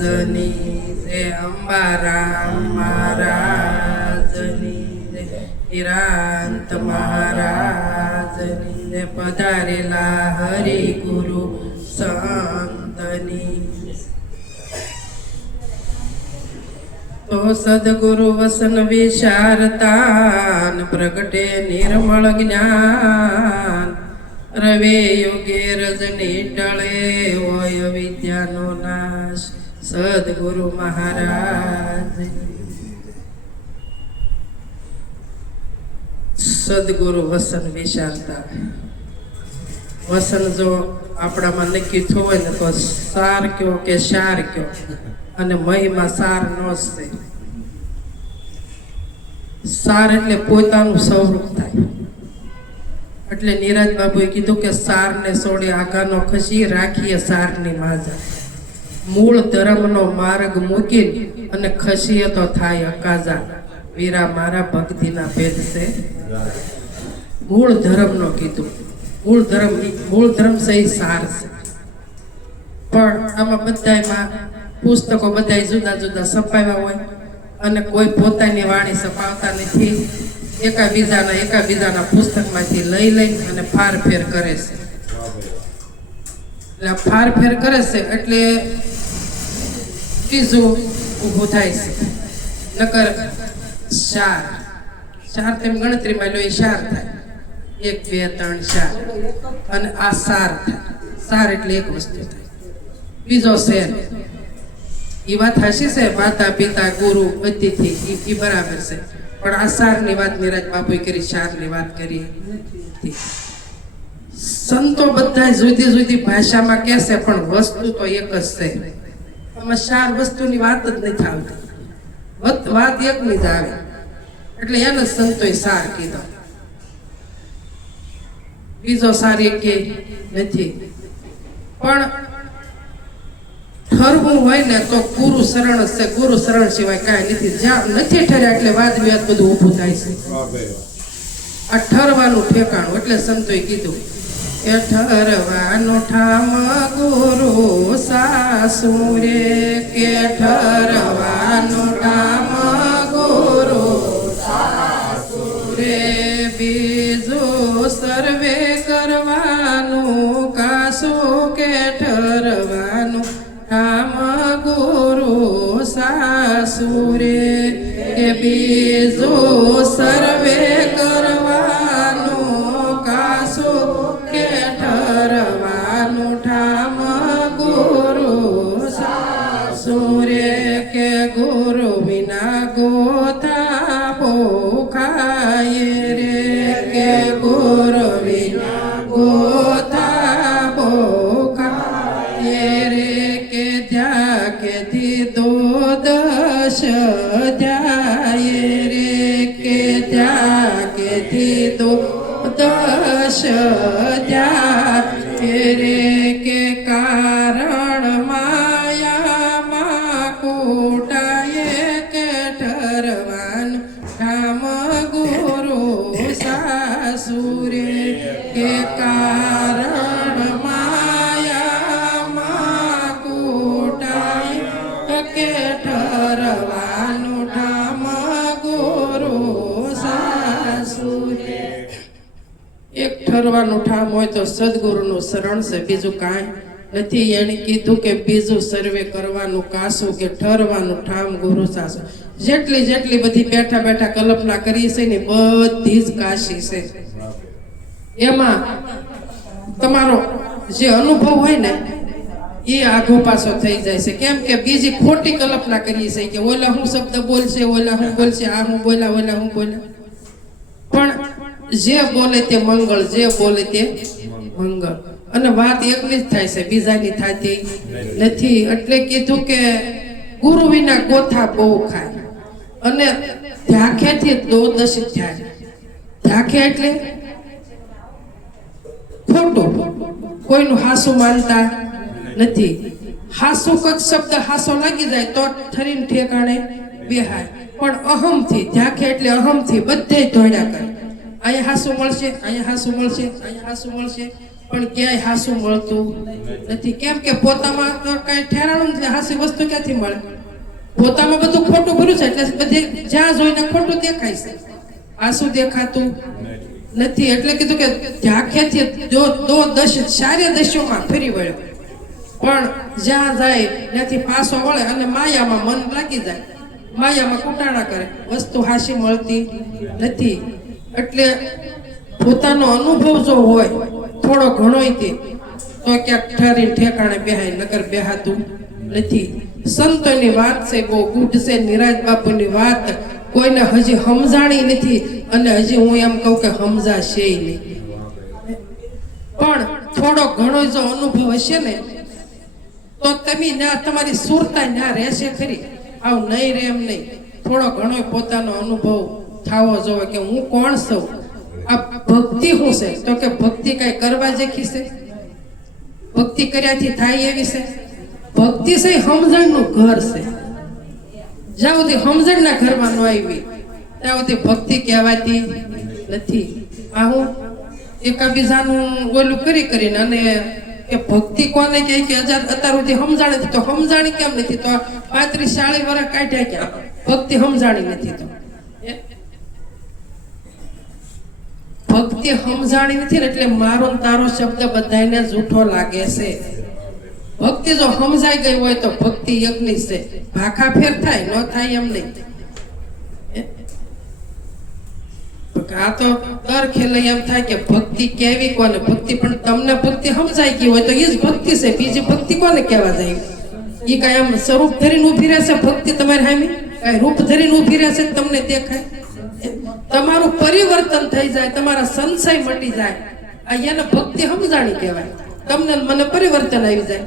જય અંબારામ મહારાજની જય નિરાંત મહારાજની જય પધારેલા હરિ ગુરુ સંતની તો સદગુરુ વસન વિશારતાન પ્રગટે નિર્મળ જ્ઞાન રવે યોગે રજની ટળે હોય વિદ્યાનો નાશ સદગુરુ મહારાજ સદગુરુ વસન વિશારતા વસન જો આપણામાં નક્કી થયું હોય ને તો સાર કયો કે શાર કયો અને મહિમા સાર નો જ થાય. સાર એટલે પોતાનું સ્વરૂપ થાય. એટલે નીરજ બાબુએ કીધું કે સાર ને સોડે આઘાનો ખસી રાખીએ સારની માજા. મૂળ ધર્મનો માર્ગ મૂકી અને ખસીએ તો થાય અકાજા. વીરા મારા ભક્તિના ભેદ છે. મૂળ ધર્મનો કીધું. મૂળ ધર્મ છે એ સાર છે. પણ આમાં બધામાં પુસ્તકો બધા જુદા જુદા છપાવ્યા હોય અને કોઈ પોતાની વાણી છપાવતા નથી. એકાબીજાના પુસ્તકમાંથી લઈ અને ફારફેર કરે છે. એટલે ફારફેર કરે છે એટલે ત્રીજું ઊભું થાય છે. નકર ચાર તેમ ગણતરીમાં લો એ 4 થાય. 1 2 3 4 અને આ સાર થાય. સાર એટલે એક વસ્તુ થાય. બીજો શેર એ વાત હાશી છે. માતા પિતા ગુરુ અતિથિ એ બરાબર છે. પણ આ સારની વાત નિરાજ બાપુએ કરી, શારની વાત કરી. સંતો બધા જુદી જુદી ભાષામાં કહેશે પણ વસ્તુ તો એક જ છે. આમાં 4 વસ્તુની વાત જ નથી આવતી. વાત એકની જ આવે. એટલે એને સંતોએ સાર કીધો. બીજો સાર એક નથી. પણ ઠરવું હોય ને તો ગુરુ શરણ છે. ગુરુ શરણ સિવાય કાંઈ નથી. જ્યાં નથી ઠર્યા એટલે વાદ વિવાદ બધું ઊભું થાય છે. આ ઠરવાનું ઠેકાણું. એટલે સંતોએ કીધું કે ઠરવાનું ઠામ ગુરુ સાસુ રે. કે ઠરવાનું ઠામ ગુરુ સાસુ રે. બીજું સર્વે કરવાનું કાશું. કે ઠરવાનું ઠામ ગુરુ સાસુ રે. કે બીજું સર્વે કરવાનું કાશું. કે ઠરવાનું ઠામ ગુરુ સાસુ રે. કે ગુરુ વિના ગોથા ભૂખાય રે. કે ગુરુ વિના ગોથા ભૂખાય રે. કે ત્યાં કેથી દોદશ જાય રે. કે ત્યાં કેથી દોદશ જાય રે. કે કારણ માયામાં કૂટાય. કે ઠરવાનું ઠામ ગુરુ સાસુ રે. કે કારણ માયામાં કૂટાય. કે ઠરવાનું ઠામ ગુરુ સાસુ રે. એક ઠરવાનું ઠામ હોય તો સદગુરુનું શરણ છે. બીજું કાંઈ નથી. એને કીધું કે બીજું સર્વે કરવાનું કાશું. કે ઠરવાનું ઠામ ગુરુ સાસુ. જેટલી બધી બેઠા બેઠા કલ્પના કરી છે ને બધી જ કાશી છે. એમાં તમારો જે અનુભવ હોય ને એ આઘો પાછો થઈ જાય છે. કેમ કે બીજી ખોટી કલ્પના કરીએ છે કે ઓલા હું શબ્દ બોલશે, ઓલા હું બોલશે, આ હું બોલ્યા, ઓલા હું બોલ્યા. પણ જે બોલે તે મંગળ, જે બોલે તે મંગળ. અને વાત એકની જ થાય છે, બીજાની થતી નથી. એટલે કીધું કે ગુરુ વિના ગોથા બહુ ખાય. અને ધ્યાખેથી દોદશિત થાય. ધ્યાખે એટલે ખોટું, કોઈનું હાસું માનતા નથી. હાસું કદ શબ્દ હાસો લાગી જાય તો ઠરીને ઠેકાણે બેહાય. પણ અહમથી ધ્યાખે એટલે અહમથી બધે દોડ્યા કરે. અહીંયા હાસું મળશે, અહીંયા હાસું મળશે, અહીંયા હાસું મળશે. પણ ક્યાંય હાસું મળતું નથી. કેમ કે પોતામાં તો કઈ ઠેરાણું નથી. હાસી વસ્તુ ક્યાંથી મળે? પોતામાં બધું ખોટું ભર્યું છે એટલે બધે જ્યાં જોઈને ખોટું દેખાય છે, હાસું દેખાતું નથી. એટલે કીધું કે ઝાંખેથી દો દશ સારે દશોમાં ફરી વળ્યો, પણ જ્યાં જાય ત્યાંથી પાછો વળે અને માયામાં મન લાગી જાય, માયામાં કુટાણા કરે, વસ્તુ હાસી મળતી નથી. એટલે પોતાનો અનુભવ જો હોય થોડો ઘણોય તે તો ક્યાંક ઠરીને ઠેકાણે બેહાય, નકર બેહાતું નથી. સંતોની વાત છે બહુ ગુડ છે. નિરાજ બાપુની વાત કોઈને હજી સમજાણી નથી અને હજી હું એમ કહું કે સમજાશે નહીં. પણ થોડો ઘણો જો અનુભવ હશે ને તો તમે ના તમારી સુરતા ના રહેશે ખરી. આવું નહીં રે એમ નહીં. થોડો ઘણો પોતાનો અનુભવ થવો જોઈએ કે હું કોણ છું. આ ભક્તિ શું છે? તો કે ભક્તિ કઈ કરવા જેખી છે? ભક્તિ કર્યાથી થાય એવી છે? ભક્તિ છે સમજણનું ઘર છે. જ્યાં સુધી સમજણના ઘરમાં ન આવી ત્યાં સુધી ભક્તિ કહેવાતી નથી. આ હું એકાબીજાનું ઓલું કરીને અને કે ભક્તિ કોને કહે કે અત્યાર સુધી સમજાણી નથી, તો સમજાણી કેમ નથી? તો 35-40 વર્ષ કાઢ્યા ક્યાં? ભક્તિ સમજાણી નથી. તો ભક્તિ સમજાણી નથી ને એટલે મારો તારો શબ્દ બધાને જૂઠો લાગે છે. ભક્તિ જો સમજાઈ ગઈ હોય તો ભક્તિ યજ્ઞ છે. ભાખા ફેર થાય ન થાય એમ નહીં. આ તો દર ખેલે એમ થાય કે ભક્તિ કેવી કોને? ભક્તિ પણ તમને ભક્તિ સમજાઈ ગઈ હોય તો એ જ ભક્તિ છે. બીજી ભક્તિ કોને કહેવા જાય? એ કઈ આમ સ્વરૂપ ધરીને ઉભી રહેશે ભક્તિ તમારી સામે? કઈ રૂપ ધરીને ઉભી રહેશે તમને દેખાય? તમારું પરિવર્તન થઈ જાય, તમારા સંશય મટી જાય, એને ભક્તિ સમજાણી કહેવાય. તમને મને પરિવર્તન આવી જાય.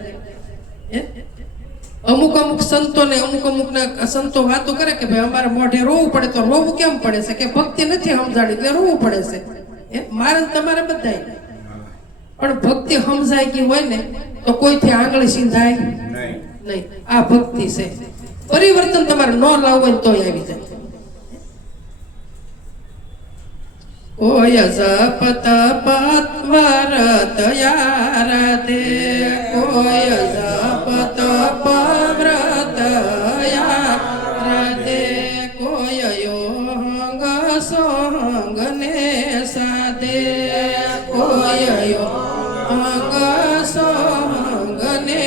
અમુક સંતોને અમુક ના સંતો વાતો કરે કે ભાઈ અમારે મોઢે રોવું પડે, તો રોવું કેમ પડે છે? કે ભક્તિ નથી સમજાણી એટલે રોવું પડે છે. મારે તમારે બધાય. પણ ભક્તિ સમજાઈ ગઈ હોય ને તો કોઈથી આંગળી સીંધાય નહીં. આ ભક્તિ છે. પરિવર્તન તમારે ન લાવવું હોય તોય આવી જાય. કોઈ જપ તપ વ્રત યારાધે, કોઈ જપ તપ વ્રત યારાધે, કોઈ યોગ સોંગ ને સાધે, કોઈ યોગ સોંગ ને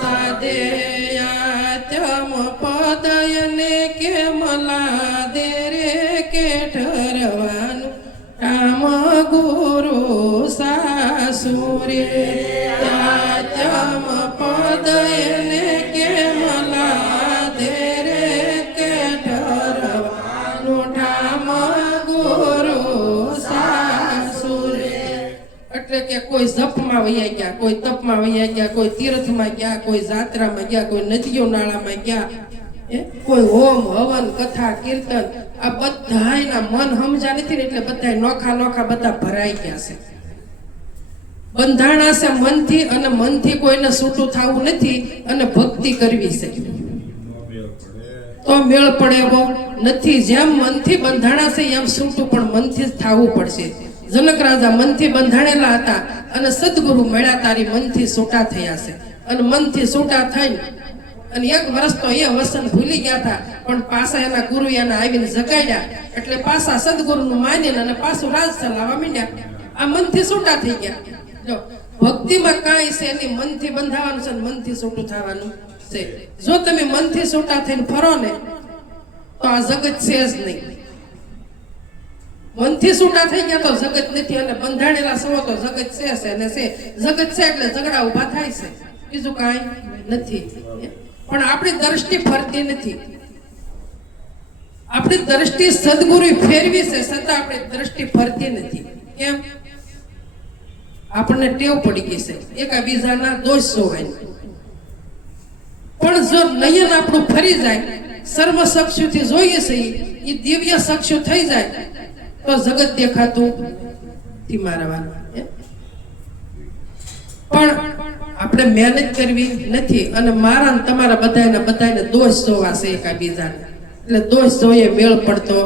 સાધે, આત્મ પદયને કેમલા દે રે કે ઠરવાનું રામ ગુરુ સાસુરે, ત્યાત્યમ પદયને કેમલા દે રે કે ઠરવાનું રામ ગુરુ સાસુરે. એટલે કે કોઈ જપમાં વૈયા ગયા, કોઈ તપમાં વૈયા ગયા, કોઈ તીર્થમાં ગયા, કોઈ જાત્રામાં ગયા, કોઈ નદીઓ નાળામાં ગયા, કોઈ હોમ હવન કથા કીર્તન, આ બધાયના મન સમજા નથી ને એટલે બધા નોખા બધા ભરાઈ ગયા છે. બંધાણા છે મનથી અને મનથી કોઈને છૂટું થવું નથી અને ભક્તિ કરવી છે તો મેળ પડે એવો નથી. જેમ મનથી બંધાણા છે એમ છૂટું પણ મનથી જ થવું પડશે. જનક રાજા મનથી બંધાણેલા હતા અને સદગુરુ મળ્યા તારી મનથી છૂટા થયા છે. અને મનથી છૂટા થઈને અને 1 વર્ષ તો એ વસન ભૂલી ગયા હતા, પણ પાછા એના ગુરુ એને આવીને જગાડ્યા એટલે પાછા સદગુરુનું માનીને અને પાછું રાજ ચલાવવા માંડ્યા. આ મનથી છૂટા થઈ ગયા. જો ભક્તિમાં કાંઈ છે એની મનથી બંધાવાનું છે, મનથી છૂટું થવાનું છે. જો તમે મનથી છૂટા થઈને ફરો ને તો આ જગત છે જ નહીં. મનથી છૂટા થઈ ગયા તો જગત નથી, અને બંધાણેલા સવો તો જગત છે અને છે. જગત છે એટલે ઝઘડા ઉભા થાય છે, બીજું કાંઈ નથી. પણ આપણી દ્રષ્ટિ ફરતી નથી. આપણી દ્રષ્ટિ સદગુરુ ફેરવી છે છતાં આપણી દ્રષ્ટિ ફરતી નથી. કેમ? આપણને ટેવ પડી ગઈ છે એકાબીજાના દોષ જોવાય. પણ જો નયન આપણું ફરી જાય, સર્વ ચક્ષુથી જોઈએ છે એ દિવ્ય ચક્ષુ થઈ જાય તો જગત દેખાતું નથી મારા. પણ આપણે મહેનત કરવી નથી અને મારા ને તમારા બધાને દોષ જોવા છે એકાબીજાને. એટલે દોષ જોઈએ મેળ પડતો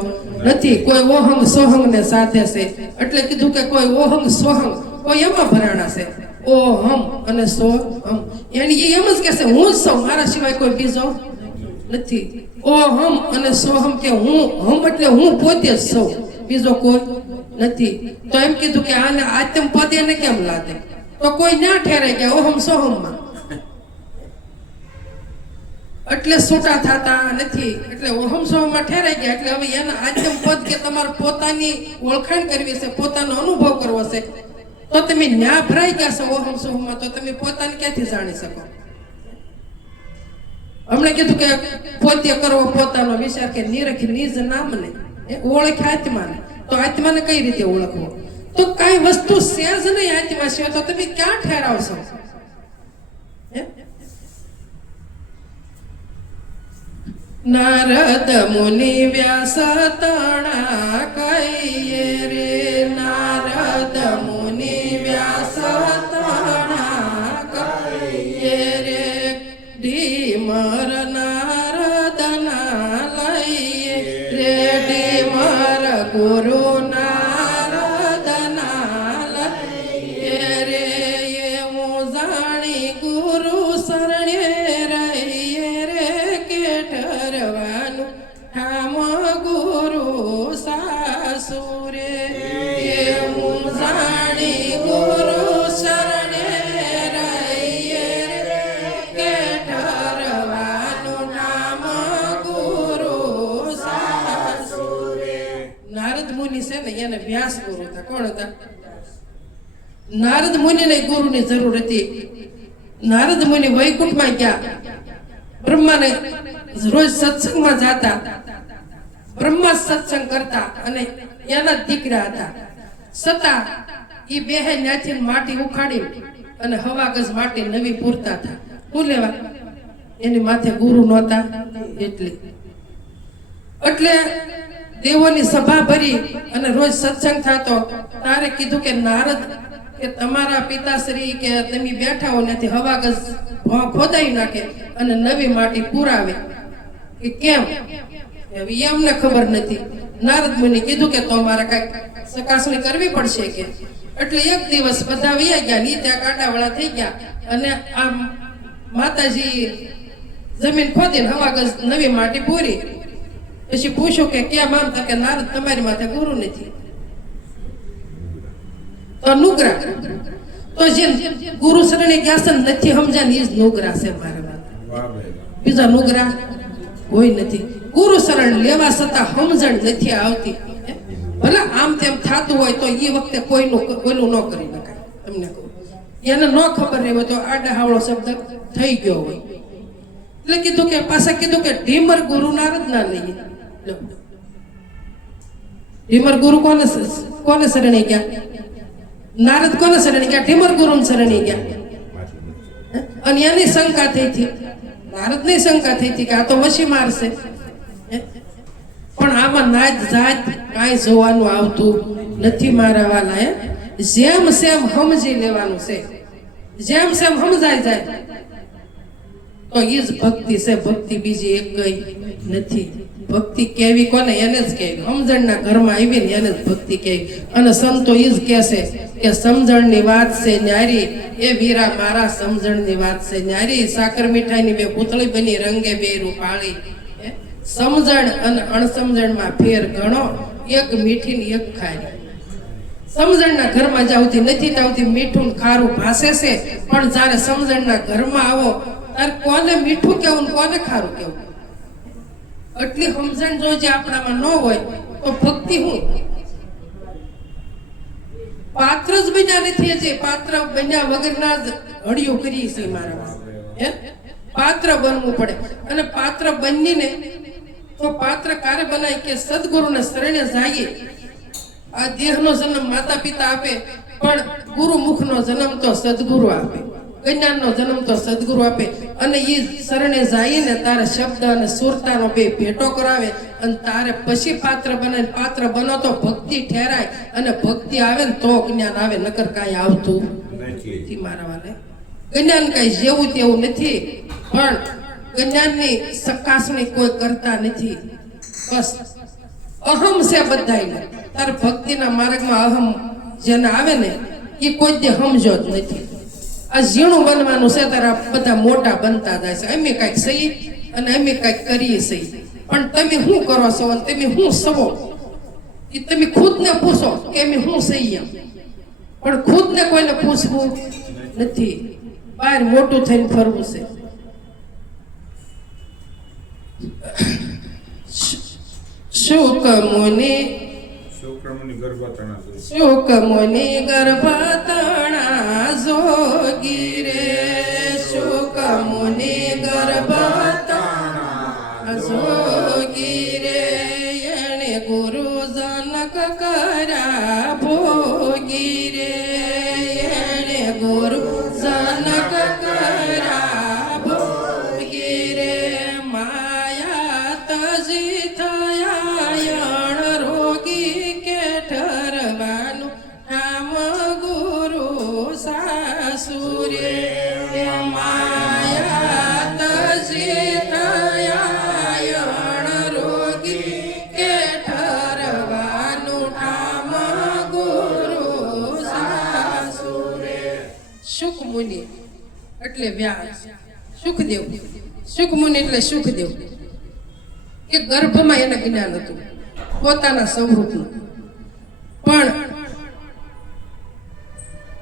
નથી. કોઈ ઓહંગ સોહંગ ને સાથે છે એટલે કીધું કે કોઈ ઓહંગ સોહંગ કોઈ એમાં ભરાણા છે ઓહમ અને સો હમ એની એ એમ જ કહેશે હું જ સૌ મારા સિવાય કોઈ બીજો નથી ઓહમ અને સોહમ કે હું હમ એટલે હું પોતે જ સૌ બીજો કોઈ નથી તો એમ કીધું કે આને આત્મ પદ એને કેમ લાગે તો કોઈ ના ઠેરાઈ ગયા ઓહમ સોહમમાં એટલે છૂટા થતા નથી એટલે ઓહમ સોહમમાં ઠેરાઈ ગયા એટલે હવે એના આત્મ પદ કે તમારે પોતાની ઓળખાણ કરવી છે પોતાનો અનુભવ કરવો છે તો તમે ન્યા ભરાઈ ગયા છો ઓહમ સોહમમાં તો તમે પોતાને ક્યાંથી જાણી શકો હમણે કીધું કે પોતે કરવો પોતાનો વિચાર કે નિરખ નિજ નામને ઓળખ આત્માને તો આત્માને કઈ રીતે ઓળખવો તો કઈ વસ્તુ છે જ નહીં આત્મા સિવાય તો તમે ક્યાં ઠેરાવશો નારદ મુનિ વ્યાસ તણા કહીએ રે નારદ મુનિ વ્યાસ તણા કહીએ રે ઢીમર નારદના લઈએ રે ઢીમર ગુરુ નારદના લઈએ રે હું જાણી ગુરુ શરણે રહીએ રે કે ઠરવાનું ઠામ ગુરુ સાસુ રે હું જાણી ગુરુ શરણે રહીએ રે કે ઠરવાનું ઠામ ગુરુ સાસુ રે નારદ મુનિ છે ને એને વ્યાસ ગુરુ હતા કોણ હતા નારદ મુનિને ગુરુની જરૂર હતી નારદ મુનિ વૈકુંઠમાં ગયા બ્રહ્માને રોજ સત્સંગમાં જાતા બ્રહ્મા સત્સંગ કરતા અને એના દીકરા હતા છતાં એ બેહે ન્યાથી માટી ઉખાડી અને હવા ગજ માટી નવી પૂરતા હતા શું લેવા એની માથે ગુરુ નહોતા એટલે દેવોની સભા ભરી અને રોજ સત્સંગ થતો તારે કીધું કે નારદ કે તમારા પિતાશ્રી કે તમે બેઠા હો નથી હવા ગજ ખોદાઈ નાખે અને નવી માટી પુરાવે કે કેમ એમને ખબર નથી નારદ મુનિ કીધું કે તો મારે કઈ ચકાસણી કરવી પડશે કે એટલે એક દિવસ બધા વયા ગયા ની ત્યાં કાંટાવાળા થઈ ગયા અને આ માતાજી જમીન ખોદીને હવા ગજ નવી માટી પૂરી પછી પૂછ્યું કે કેમ આમ કે નારદ તમારી માથે ગુરુ નથી તો નુગરા તો જે ગુરુ શરણે ગયા છે નથી સમજાને એ જ નુગરા છે મારા બીજા નુગરા કોઈ નથી ગુરુ શરણ લેવા છતાં સમજણ નથી આવતી ભલે આમ તેમ થતું હોય તો એ વખતે કોઈનું ન કરી નખાય તમને કહું એને ન ખબર રહી હોય તો આડા હાવળો શબ્દ થઈ ગયો હોય એટલે કીધું કે પાછા કીધું કે ઢીમર ગુરુ નારદ ના લઈએ ઢીમર ગુરુ કોને શરણે ગયા નારદ કોને શરણે ગયા ઢીમર ગુરુ શરણે ગયા અને એની શંકા થઈ હતી નારદ ની શંકા થઈ હતી કે આ તો મસી મારશે પણ આમાં નાચ જાત કાંઈ જોવાનું આવતું નથી મારા વાલા જેમ સેમ સમજી લેવાનું છે જેમ સેમ સમજાય જાય તો એ જ ભક્તિ છે ભક્તિ બીજી એક કઈ નથી ભક્તિ કેવી કોને એને જ કહેવી સમજણના ઘરમાં આવીને એને જ ભક્તિ કહેવી અને સંતો એ જ કહેશે કે સમજણની વાત છે ન્યારી એ વીરા મારા સમજણની વાત છે ન્યારી સાકર મીઠાઈની બે પૂતળી બની રંગે બે રૂપાળી સમજણ અને અણસમજણમાં ફેર ગણો એક મીઠી ને એક ખારી સમજણના ઘરમાં જાવતી નથી આવતી મીઠું ખારું ભાસે છે પણ જ્યારે સમજણના ઘરમાં આવો ત્યારે કોને મીઠું કેવું કોને ખારું કેવું એટલી સમજણ જો જે આપણામાં ન હોય તો ભક્તિ હું પાત્ર જ બન્યા નથી જે પાત્ર બન્યા વગરના જ હળિયું કરી છે મારા પાત્ર બનવું પડે અને પાત્ર બનીને તો પાત્ર કારે બનાય કે સદગુરુને શરણે જઈએ આ દેહનો જન્મ માતા પિતા આપે પણ ગુરુ મુખનો જન્મ તો સદગુરુ આપે જ્ઞાનનો જન્મ તો સદગુરુ આપે અને એ શરણે જઈને તારે શબ્દ અને સુરતાનો બે ભેટો કરાવે અને તારે પછી પાત્ર બનાવીને પાત્ર બનો તો ભક્તિ ઠેરાય અને ભક્તિ આવે ને તો જ્ઞાન આવે નકર કાંઈ આવતું નથી મારા વાલે જ્ઞાન કઈ જેવું તેવું નથી પણ જ્ઞાનની ચકાસણી કોઈ કરતા નથી બસ અહમ છે બધાને તારે ભક્તિના માર્ગમાં અહમ જેને આવે ને એ કોઈ દે સમજો જ નથી. આ ઝીણું બનવાનું છે ત્યારે બધા મોટા બનતા જાય છે. અમે કાંઈક સહી અને અમે કાંઈક કરીએ સહી, પણ તમે શું કરો છો અને તમે શું સવો એ તમે ખુદને પૂછો કે અમે શું સહી એમ. પણ ખુદને કોઈને પૂછવું નથી. બહાર મોટું થઈને ફરવું છે. શુકમુનિ ગર્ભતણા જોગી રે, શુકમુનિ ગર્ભતણા જોગી રે, એને ગુરુ જનક કર્યા ભોગી રે, એને ગુરુ જનક કર્યા ભોગી રે, માયા તજી થયા રોગી કે ઠરવાનું નામ ગુરુ સાસુરે, માયા તજી થયા રોગી કે ઠરવાનું નામ ગુરુ સાસુરે. શુકમુનિ એટલે વ્યાસ, સુખદેવ. સુખમુનિ એટલે સુખદેવ કે ગર્ભમાં એને જ્ઞાન હતું પોતાના સ્વરૂપનું, પણ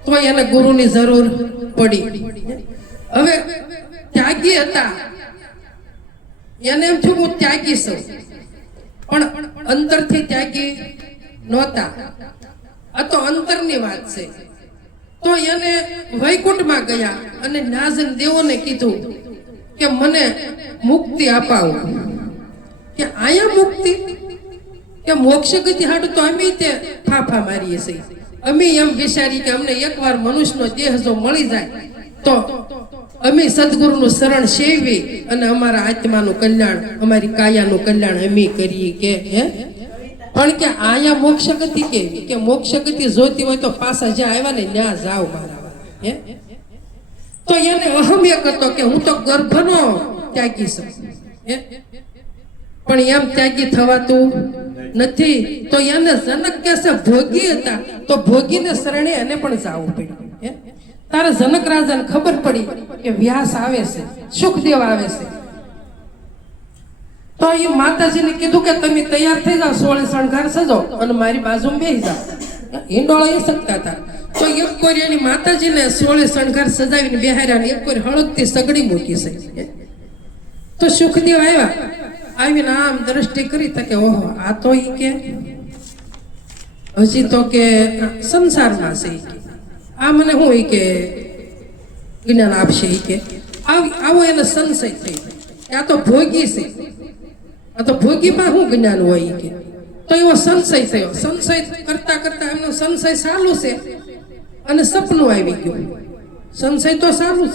તો એને ગુરુની જરૂર પડી. હવે ત્યાગી હતા, એને એમ થયું હું ત્યાગી છું, પણ અંતરથી ત્યાગી નહોતા. આ તો અંતરની વાત છે. તો એને વૈકુંઠમાં ગયા અને નાજન દેવોને કીધું કે મને મુક્તિ અપાવો. કે આયા મુક્તિ કે મોક્ષ ગતિ હાટું તો અમે તે ફાફા મારીએ છીએ. અમે એમ વિચારી કે અમને એકવાર મનુષ્યનો દેહ જો મળી જાય તો અમે સદગુરુનું શરણ સેવી અને અમારા આત્માનું કલ્યાણ, અમારી કાયાનું કલ્યાણ અમે કરીએ. કે હે પણ કે આયા મોક્ષ ગતિ કેવી? કે મોક્ષ ગતિ જોતી હોય તો પાછા જ્યાં આવ્યા ને ત્યાં જાઓ મારા. હે તો એને અહમ એક હતો કે હું તો ગર્ભનો ત્યાગી છું. પણ એમ ત્યાગી થવાતું નથી. તો એને જનક કહેશે ભોગી હતા, તો ભોગીને શરણે એને પણ જવું પડ્યું. તારે જનક રાજાને ખબર પડી કે વ્યાસ આવે છે, સુખદેવ આવે છે, તો એ માતાજીને કીધું કે તમે તૈયાર થઈ જાઓ, 16 શણગાર સજો અને મારી બાજુમાં બેસી જાઓ. હિંડોળા એ શકતા હતા. તો એક કોરી એની માતાજીને 16 શણગાર સજાવીને બેહાર્યા, એક કોરી હળદથી સગડી મૂકી છે. તો સુખદેવ આવ્યા, આવીને આમ દ્રષ્ટિ કરી કે ઓહો આ તો ઈ કે હજી તો કે સંસારમાં છે, આ મને હું ઈ કે જ્ઞાન આપશે. ઈ કે આવો એને સંશય થઈ, આ તો ભોગી છે, આ તો ભોગીમાં શું જ્ઞાન હોય. કે તો એવો સંશય થયો. સંશય કરતા કરતા એમનો સંશય ચાલુ છે અને સપનું આવી ગયું. સંશય તો ચાલુ જ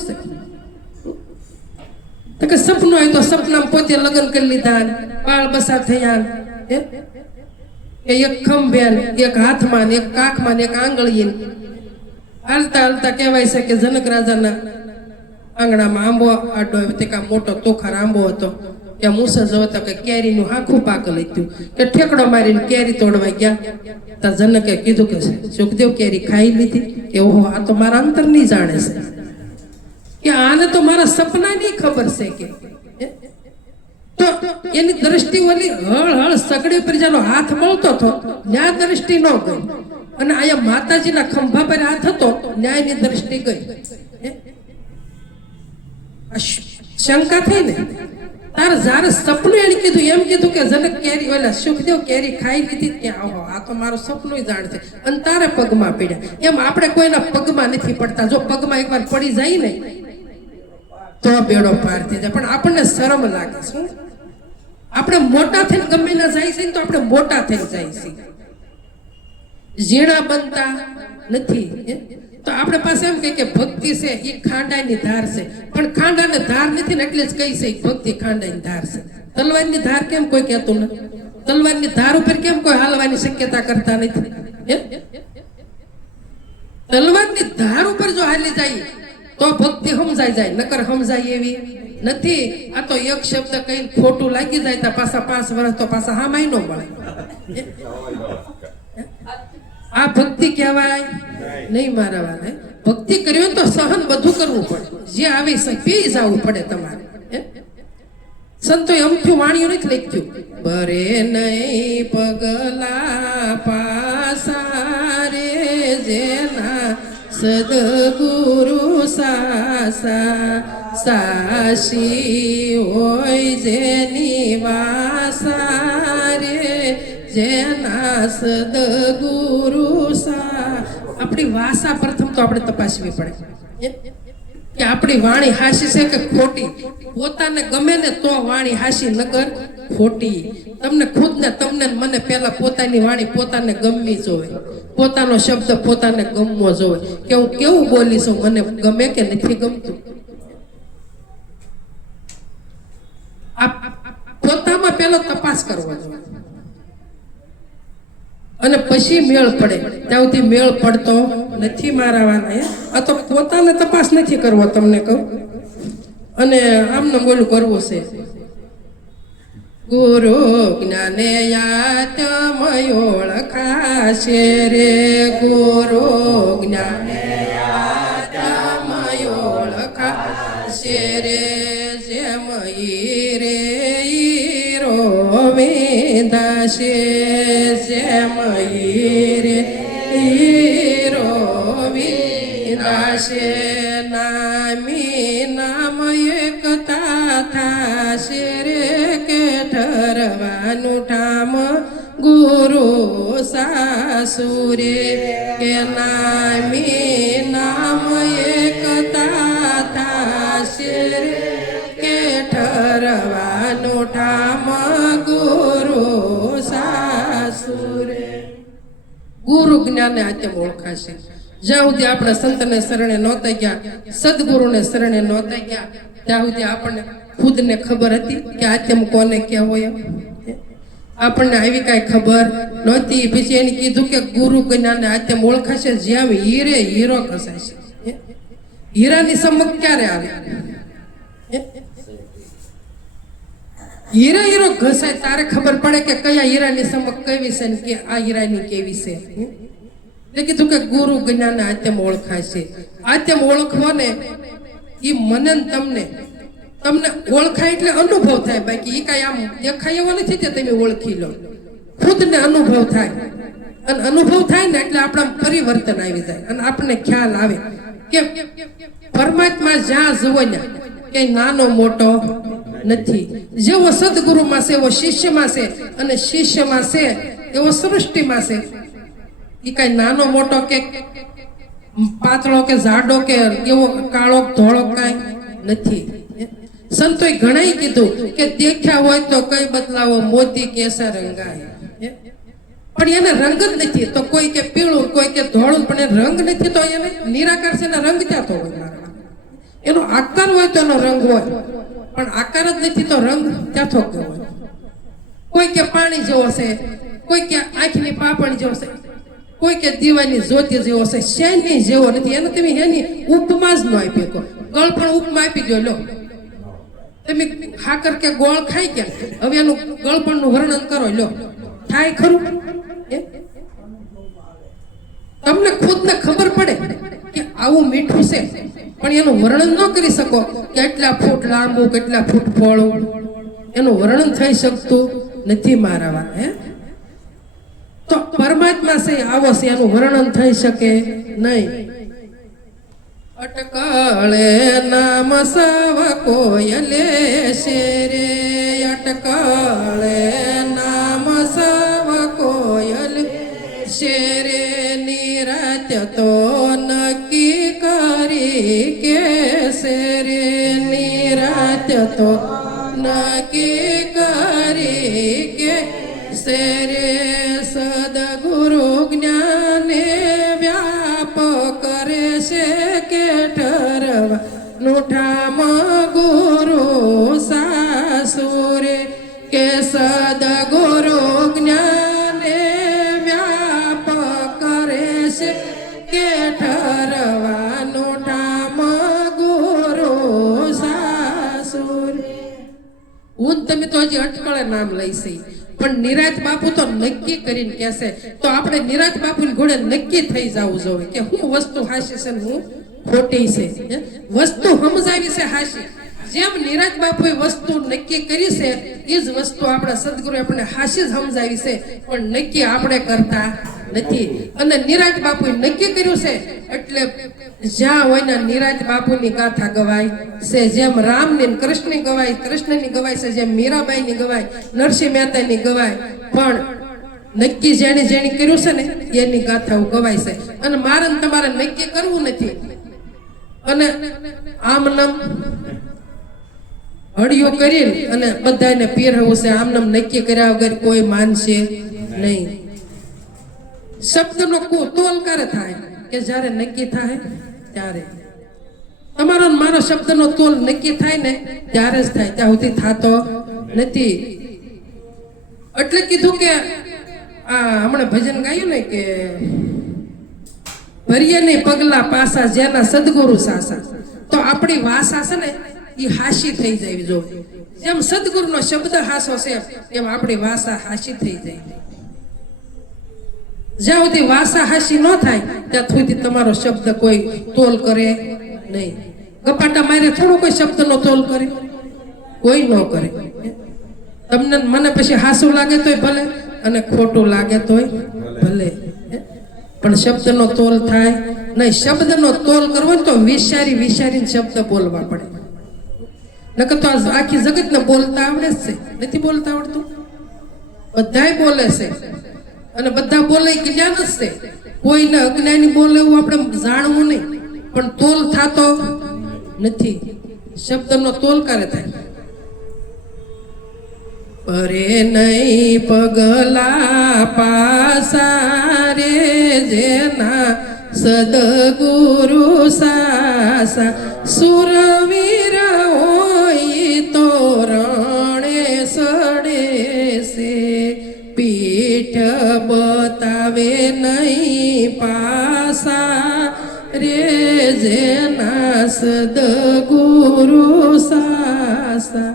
છે કે સપનું આવ્યું, તો સપનામાં પોતે લગ્ન કરી લીધા, બાળ બસા થયા, એક ખંભેન, એક હાથમાં, એક કાખમાં, એક આંગળીએ. હાલતા હાલતા કહેવાય છે કે જનક રાજાના આંગણામાં આંબો આડો તે કા મોટો તોખાર આંબો હતો. ત્યાં મૂસા જો હતા કે કેરીનું આખું પાક લીધું કે ઠેકડો મારીને કેરી તોડવા ગયા. તો જનકે કીધું કે સુખદેવ કેરી ખાઈ લીધી? કે ઓહો આ તો મારા અંતરની જાણે છે, કે આને તો મારા સપનાની ખબર છે. કે તો એની દ્રષ્ટિ ઓલી હળ હળ સગડી પર જેનો હાથ મળતો હતો ત્યાં દ્રષ્ટિ ન ગઈ, અને આયા માતાજીના ખંભા પર હાથ હતો ન્યાયની દ્રષ્ટિ ગઈ. શંકા થઈ ને તારે જયારે સપનું એને કીધું, એમ કીધું કે જનક કેરી ઓલા સુખદેવ કેરી ખાઈ લીધી, ત્યાં ઓહો આ તો મારું સપનું જાણ છે, અને તારે પગમાં પડ્યા. એમ આપણે કોઈના પગમાં નથી પડતા. જો પગમાં એકવાર પડી જાય ને તો બેડો પાર થઈ જાય. પણ આપણને શરમ લાગે. શું આપણે મોટા થઈને ગમે ના જાય છે તો આપણે મોટા થઈ જાય છે, ઝીણા બનતા નથી. તો આપણે પાસે એમ કહે કે ભક્તિ છે એ ખાંડાની ધાર છે, પણ ખાંડાને ધાર નથી ને એટલે જ કહી છે ભક્તિ ખાંડાની ધાર છે. તલવારની ધાર કેમ કોઈ કહેતું નથી? તલવારની ધાર ઉપર કેમ કોઈ હાલવાની શક્યતા કરતા નથી? તલવારની ધાર ઉપર જો હાલી જાય તો ભક્તિ સમજાઈ જાય, નકર સમજાય એવી નથી. આ તો એક શબ્દ કઈ ખોટું લાગી જાય તો પાછા 5 વર્ષ તો પાછા હામાય ન મળે. આ ભક્તિ કહેવાય નહીં મારા વાલા. ભક્તિ કરવી તો સહન બધું કરવું પડે, જે આવે પી જવું પડે તમારે. સંતોએ અમથું વાણીઓ નથી લખ્યું, બરે નહીં પગલા પાસા રે જેના સદગુરુ સાસા સાશી હોય જેની વાસા રે જેના સદગુરુ સા. આપણી વાસા પ્રથમ તો આપણે તપાસવી પડે કે આપણી વાણી હાસી છે કે ખોટી. પોતાને ગમે ને તો વાણી હાસી, નગર ખોટી. તમને ખુદને તમને મને પહેલા પોતાની વાણી પોતાને ગમવી જોવે, પોતાનો શબ્દ પોતાને ગમવો જોવે કે હું કેવું બોલીશું, મને ગમે કે નથી ગમતું. આ પોતામાં પહેલો તપાસ કરવો જોઈએ અને પછી મેળ પડે. ત્યાં સુધી મેળ પડતો નથી મારા વાલા. આ તો પોતાને તપાસ નથી કરવો, તમને કહું. અને આમને બોલું કરવું છે. ગુરુ જ્ઞાને યાત્મયોળખાશે રે, ગુરુ જ્ઞાને યાત્મયોળખાશે રે, જેમ રે ઈરો વેદાશે, જેમ રે હીરો વિનાશે, નામી નામ એકતા થાશે રે, કે ઠરવાનું ઠામ ગુરુ સાસુરે, કે નામી નામ એકતા થાશે રે, કે ઠરવાનું ઠામ ગુરુ સાસુરે. ગુરુ જ્ઞાને આત્મ ઓળખાશે. જ્યાં સુધી આપણે સંતને શરણે નહોતા ગયા, સદગુરુને શરણે નહોતા ગયા, ત્યાં સુધી આપણને ખુદને ખબર હતી કે આત્મ કોને કહેવાય. આપણને આવી કાંઈ ખબર નહોતી. પછી એને કીધું કે ગુરુ જ્ઞાને આત્મ ઓળખાશે, જ્યાં હીરે હીરો ઘસાશે. હીરાની સમક ક્યારે આવે? હીરા હીરો ઘસાય તારે ખબર પડે કે કયા હીરાની સમક કેવી છે ને કે આ હીરાની કેવી છે. એ કીધું કે ગુરુ જ્ઞાન આત્મ ઓળખાશે. આત્મ ઓળખવો ને એ મને તમને તમને ઓળખાય એટલે અનુભવ થાય. બાકી એ કાંઈ આમ દેખાય એવો નથી કે તમે ઓળખી લો. ખુદને અનુભવ થાય અને અનુભવ થાય ને એટલે આપણા પરિવર્તન આવી જાય અને આપણને ખ્યાલ આવે કે પરમાત્મા જ્યાં જુઓ ને કે નાનો મોટો નથી. જેવો સદગુરુમાં છે એવો શિષ્યમાં છે અને શિષ્યમાં છે એવો સૃષ્ટિમાં છે. એ કાંઈ નાનો મોટો કે પાતળો કે જાડો કે એવો કાળો ધોળો કાંઈ નથી. સંતોએ ઘણાય કીધું કે દેખ્યા હોય તો કઈ બદલાવો મોતી કેસા રંગાય, પણ એને રંગ જ નથી. તો કોઈ કે પીળું કોઈ કે ધોળું, પણ એ રંગ નથી તો એને નિરાકાર છે. એનો રંગ ક્યાં તો હોય? એનો આકાર હોય તો એનો રંગ હોય, પણ આકાર જ નથી તો રંગ ક્યાં તો હોય? કોઈ કે પાણી જેવો છે, કોઈ કે આંખની પાપણ જેવો છે, કોઈ કે દીવાની જ્યોતિ જેવો છે, શેની જેવો નથી. એને તમે એની ઉપમા જ ન આપી શકો. ગળ પણ ઉપમા આપી દો. લો તમે ખાકર કે ગોળ ખાઈ ગયા, હવે એનું ગળપણનું વર્ણન કરો. લો થાય ખરું? તમને ખુદને ખબર પડે કે આવું મીઠું છે, પણ એનું વર્ણન ન કરી શકો કે એટલા ફૂટ લાંબુ કેટલા ફૂટ પહોળું. એનું વર્ણન થઈ શકતું નથી મારા વાળા. તો પરમાત્મા છે આવો છે, એનું વર્ણન થઈ શકે નહીં. અટકળે નામ સવ કોયલે શેરે, અટકળે નામ સવ કોયલ શેરે, નિરાત તો નક્કી કરી કે શેરે, નિરાત તો નક્કી કરી કે શેરે, સદગુરુ જ્ઞાને વ્યાપ કરે છે કે ઠરવા નુઠામ ગુરુ સાસુરે, કે સદગુરુ જ્ઞાને વ્યાપ કરે છે કે ઠરવા નુઠામ ગુરુ સાસુરે. હું તમે તો હજી અટકળે નામ લઈશી, પણ નિરાજ બાપુ તો નક્કી કરીને કહેશે. તો આપણે નિરાજ બાપુની ઘોડે નક્કી થઈ જવું જોઈએ કે હું વસ્તુ હાશી છે ને હું ખોટી છે. વસ્તુ સમજાવી છે હાશી. જેમ નિરાજ બાપુએ વસ્તુ નક્કી કરી છે એ જ વસ્તુ આપણા સદગુરુ આપણે હાશી જ સમજાવી છે, પણ નક્કી આપણે કરતા નથી. અને નિરાજ બાપુએ નક્કી કર્યું છે એટલે જ્યાં હોય ને નિરાજ બાપુની ગાથા ગવાય છે. જેમ રામની કૃષ્ણની ગવાય, કૃષ્ણની ગવાય છે, જેમ મીરાબાઈની ગવાય, નરસિંહ મહેતાની ગવાય, પણ નક્કી જેણે જેણે કર્યું છે ને એની ગાથાઓ ગવાય છે. અને મારે તમારે નક્કી કરવું નથી. અને આમ નામ હળિયો કરીને અને બધાને પીરવું છે. આમ નામ નક્કી કર્યા વગર કોઈ માનશે નહીં. શબ્દનો તોલ ક્યારે થાય કે જ્યારે નક્કી થાય ત્યારે. તમારો મારો શબ્દનો તોલ નક્કી થાય ને ત્યારે જ થાય, ત્યાં સુધી થતો નથી. એટલે કીધું કે આ હમણાં ભજન ગાયું ને કે ભરીએ નહીં પગલા પાસા જેના સદગુરુ સાસા. તો આપણી વાસા છે ને એ હાશી થઈ જાય. જો જેમ સદગુરુનો શબ્દ હાસો છે એમ આપણી વાસા હાશી થઈ જાય. જ્યાં સુધી વાસા હાશી ન થાય ત્યાં સુધી તમારો શબ્દ કોઈ તોલ કરે નહીં. ગપાટા મારે થોડો કોઈ શબ્દનો તોલ કરે, કોઈ ન કરે. તમને મને પછી હાસું લાગે તોય ભલે અને ખોટું લાગે તોય ભલે, પણ શબ્દનો તોલ થાય નહીં. શબ્દનો તોલ કરવો તો વિચારી વિચારીને શબ્દ બોલવા પડે. નકર તો આખી જગતને બોલતા આવડે જ છે, નથી બોલતા આવડતું. બધાય બોલે છે અને બધા બોલે જ્ઞાન જ છે. કોઈને અજ્ઞાની બોલે એવું આપણે જાણવું નહીં, પણ તોલ થતો નથી. શબ્દનો તોલ કરે થાય. પરે નહીં પગલા પાસા રે જેના સદગુરુ સાસા. સુરવીર હોય તો રણે સડે છે, પીઠ બતાવે નહીં પાસા રે જેના સદગુરુ સાસા.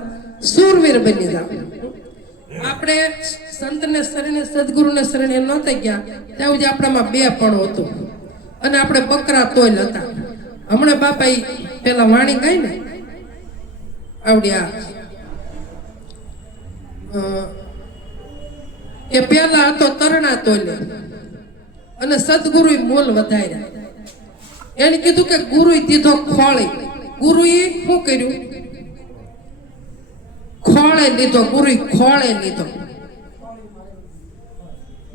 સુરવીર બની જાવ. આપણે સંતને શરણે સદગુરુને શરણે નહોતા ગયા ત્યાં સુધી આપણામાં બે પણ હતું અને આપણે બકરા તોલ હતા. હમણાં બાપા પેલા વાણી ગાય ને આવડ્યા એ પેલા હતો તરણા તોલે અને સદગુરુ મોલ વધાર્યા. એને કીધું કે ગુરુ દીધો ખોળી. ગુરુએ શું કર્યું? ખોળે લીધો. ગુરુ ખોળે લીધો.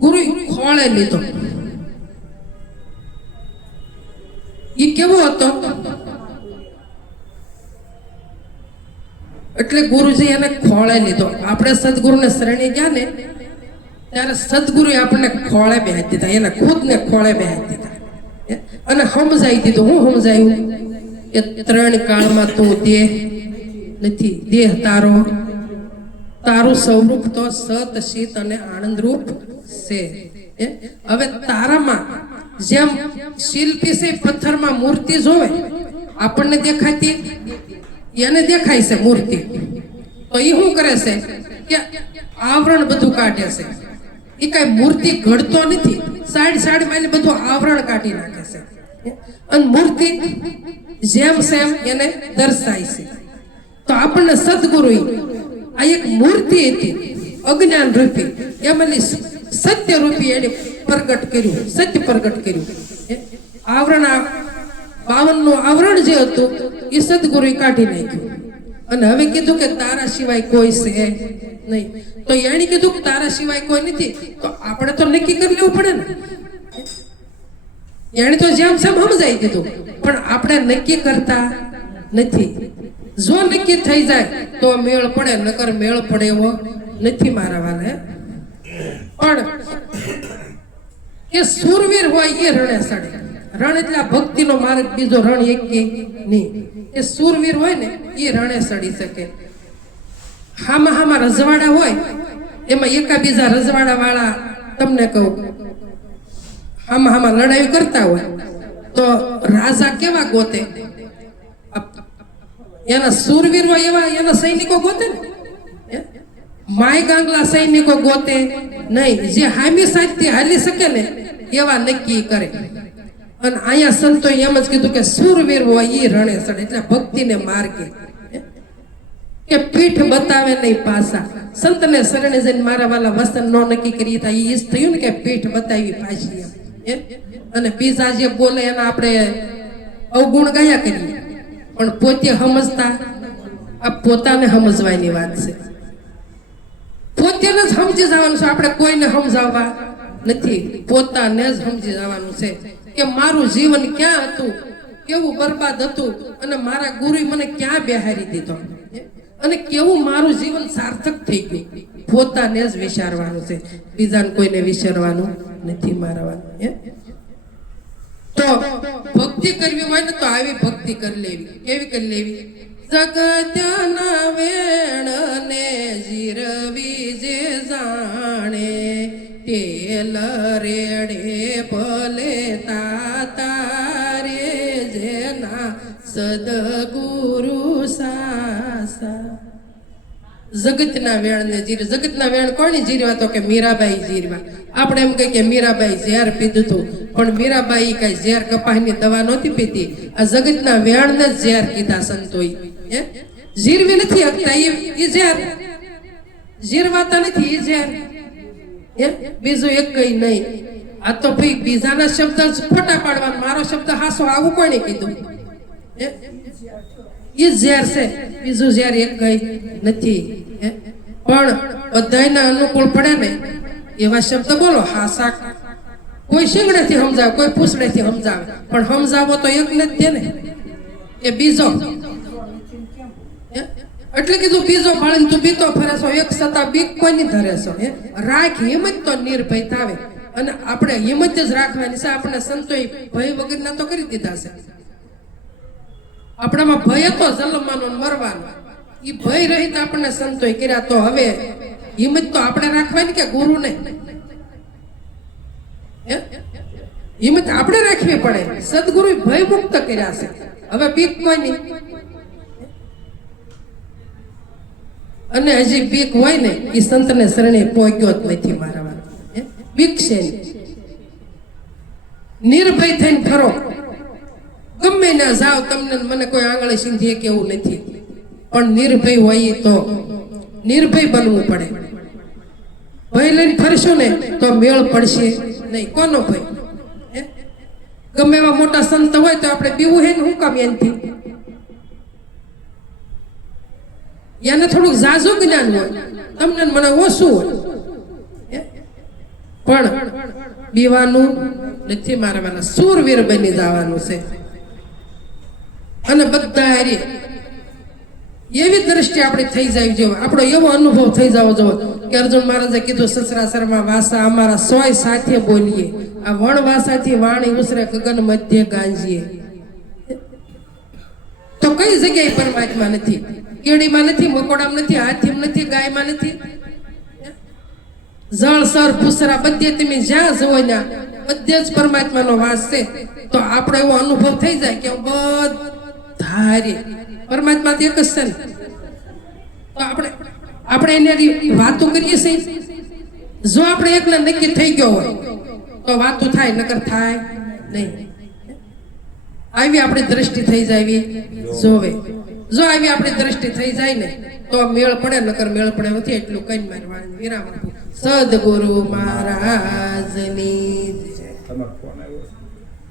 ગુરુ ખોળે લીધો. એ કેવો હતો? એટલે ગુરુજી એને ખોળે લીધો. આપણે સદગુરુને શરણે ગયા ને ત્યારે સદગુરુ આપણને ખોળે બેહાડી દીધા, એના ખુદને ખોળે બેહાડી દીધા અને સમજાવી દીધું. હું સમજાયું કે ત્રણ કાળમાં તું દેહ નથી, દેહ તારો, તારું સ્વરૂપ તો સત શીત અને આનંદ રૂપ છે. હવે તારામાં જેમ શિલ્પી છે પથ્થરમાં મૂર્તિ જોવે, આપણને દેખાતી એને દેખાય છે મૂર્તિ, તો એ શું કરે છે કે આવરણ બધું કાઢે છે. એ કઈ મૂર્તિ ઘડતો નથી, સાઈડ માં બધું આવરણ કાઢી નાખે છે અને મૂર્તિ જેમ સેમ એને દર્શાય છે. તો આપણને સદગુરુ આ એક મૂર્તિ હતી અજ્ઞાન રૂપી, એમની સત્ય રૂપી એને પ્રગટ કર્યું, સત્ય પ્રગટ કર્યું. આવરણ 52 નું આવરણ જે હતું એ સદગુરુ કાઢી નાખ્યું અને હવે કીધું કે તારા સિવાય કોઈ છે નહીં. તો એને કીધું કે તારા સિવાય કોઈ નથી, તો આપણે તો નક્કી કરી લેવું પડે ને. એને તો જેમ સેમ સમજાઈ દીધું, પણ આપણે નક્કી કરતા નથી. જો નક્કી થઈ જાય તો મેળ પડે, નકર મેળ પડે એવો નથી મારા વાલે. પણ કે સુરવીર હોય એ રણે સડે. રણ એટલે ભક્તિનો માર્ગ, બીજો રણ એક કે નહીં. એ સુરવીર હોય ને એ રણે સડી શકે. હામાં રજવાડા હોય એમાં એકાબીજા રજવાડા વાળા તમને કહું હામાં લડાઈ કરતા હોય તો રાજા કેવા ગોતે? એના સુરવીર હોય એવા એના સૈનિકો ગોતે ને. માય ગાંગલા સૈનિકો ગોતે નહીં, જે હામી સાચથી હાલી શકે ને એવા નક્કી કરે. અને અહીંયા સંતોએ એમ જ કીધું કે સુરવીર હોય ઈ રણે ચડે, એટલે ભક્તિને માર્ગે કે પીઠ બતાવે નહીં પાસા. સંતને શરણે જઈને મારા વાલા વસન નો નક્કી કરી હતા, ઈ થયું ને કે પીઠ બતાવી પાછી એમ. અને બીજા જે બોલે એના આપણે અવગુણ ગાયા કરીએ, પણ પોતે સમજતા આ પોતાને સમજવાની વાત છે. પોતાને જ સમજી જવાનું છે, આપણે કોઈને સમજાવવા નથી, પોતાને જ સમજી જવાનું છે કે મારું જીવન ક્યાં હતું, કેવું બરબાદ હતું, અને મારા ગુરુએ મને ક્યાં બેહારી દીધો, અને કેવું મારું જીવન સાર્થક થઈ ગયું. પોતાને જ વિચારવાનું છે, બીજાને કોઈને વિચારવાનું નથી, મારવાનું. તો ભક્તિ કરવી હોય ને તો આવી ભક્તિ કરી લેવી. કેવી કરી લેવી? જગત્યના વેણ ને જીરવી જે જાણે, તેલ રેડે ભલે તારે જેના સદગુરુ સાસા. જગતના વેણ ને જીર. જગતના વેણ કોની જીરવા? તો કે મીરાબાઈ જીરવા. આપણે એમ કહીએ કે મીરાબાઈ ઝેર પીધું હતું, પણ મીરાબાઈ કઈ ઝેર કપાસની દવા નહોતી પીતી. આ જગતના વેણ ને ઝેર કીધા સંતોએ. જીરવી નથી હકતા, ઈ ઝેર જીરવાતા નથી, ઈ ઝેર. બીજું એક કઈ નહીં. આ તો ભાઈ બીજાના શબ્દ ખોટા પાડવા, મારો શબ્દ હાસો, આવું કોને કીધું? ઈ ઝેર છે, બીજું ઝેર એક કઈ નથી. પણ બધાયના અનુકૂળ પડે ને એવા શબ્દ બોલો. હાસા કોઈ શીંગડેથી સમજાવે, કોઈ પૂછડેથી સમજાવે, પણ સમજાવો તો એક ને જ દે ને, એ બીજો. એટલે કીધું બીજો ભાળીને તું બીતો ફરે છો, એક સતા બીક કોઈની ધરે છો. રાખ હિંમત તો નિર્ભય થાવે. અને આપણે હિંમત જ રાખવાની છે. આપણે સંતોએ ભય વગરના તો કરી દીધા છે. આપણામાં ભય હતો જન્મવાનો મરવાનો, એ ભય રહિત આપણને સંતોએ કર્યા. તો હવે હિંમત તો આપણે રાખવાની કે ગુરુ ને? હિંમત આપણે રાખવી પડે. સદગુરુ ભય મુક્ત કર્યા છે, હવે બીક કોઈ નહીં. અને હજી બીક હોય ને એ સંતને શરણે પહોંચ્યો જ નથી. મારા બીક છે નિર્ભય થઈને ફરો. ગમે ના જાવ, તમને મને કોઈ આંગળી સિંધી કે એવું નથી, પણ નિર્ભય હોય તો નિર્ભય બનવું પડે. ભય લઈને ફરશું ને તો મેળ પડશે નહીં. કોનો ભય? ગમે એવા મોટા સંત હોય તો આપણે બીવું હે ને હું કામ એનથી? એને થોડુંક ઝાઝુ જ્ઞાન હોય, તમને મને ઓછું હોય, પણ બીવાનું નથી. મારા વાલા શૂરવીર બની જવાનું છે. અને બધા હારી એવી દ્રષ્ટિ આપણે થઈ જાય જો, આપણો એવો અનુભવ થઈ જવો જોઈએ કે અર્જુન મહારાજે કીધું સસરાસરમાં વાસા અમારા સોય સાથે બોલીએ, આ વણ વાસાથી વાણી ઉસરે ગગન મધ્ય ગાંજીએ. તો કઈ જગ્યાએ પરમાત્મા નથી? કેડીમાં નથી, મકોડામાં નથી, હાથીમાં નથી, ગાયમાં નથી. જળ સર ભૂસરા બધે તમે જ્યાં જવો ત્યાં બધે જ પરમાત્માનો વાસ છે. તો આપણો એવો અનુભવ થઈ જાય કે બધારે પરમાત્મા એક જ છે ને. તો આપણે એની વાતો કરીએ છીએ. જો આપણે એકને નક્કી થઈ ગયો હોય તો વાતો થાય, નકર થાય નહીં. આવી આપણી દ્રષ્ટિ થઈ જાય જોવે. જો આવી આપણી દ્રષ્ટિ થઈ જાય ને તો મેળ પડે, નકર મેળ પડે નથી. એટલું કઈ મારવાનું વિરામ આપું. સદગુરુ મહારાજની જય.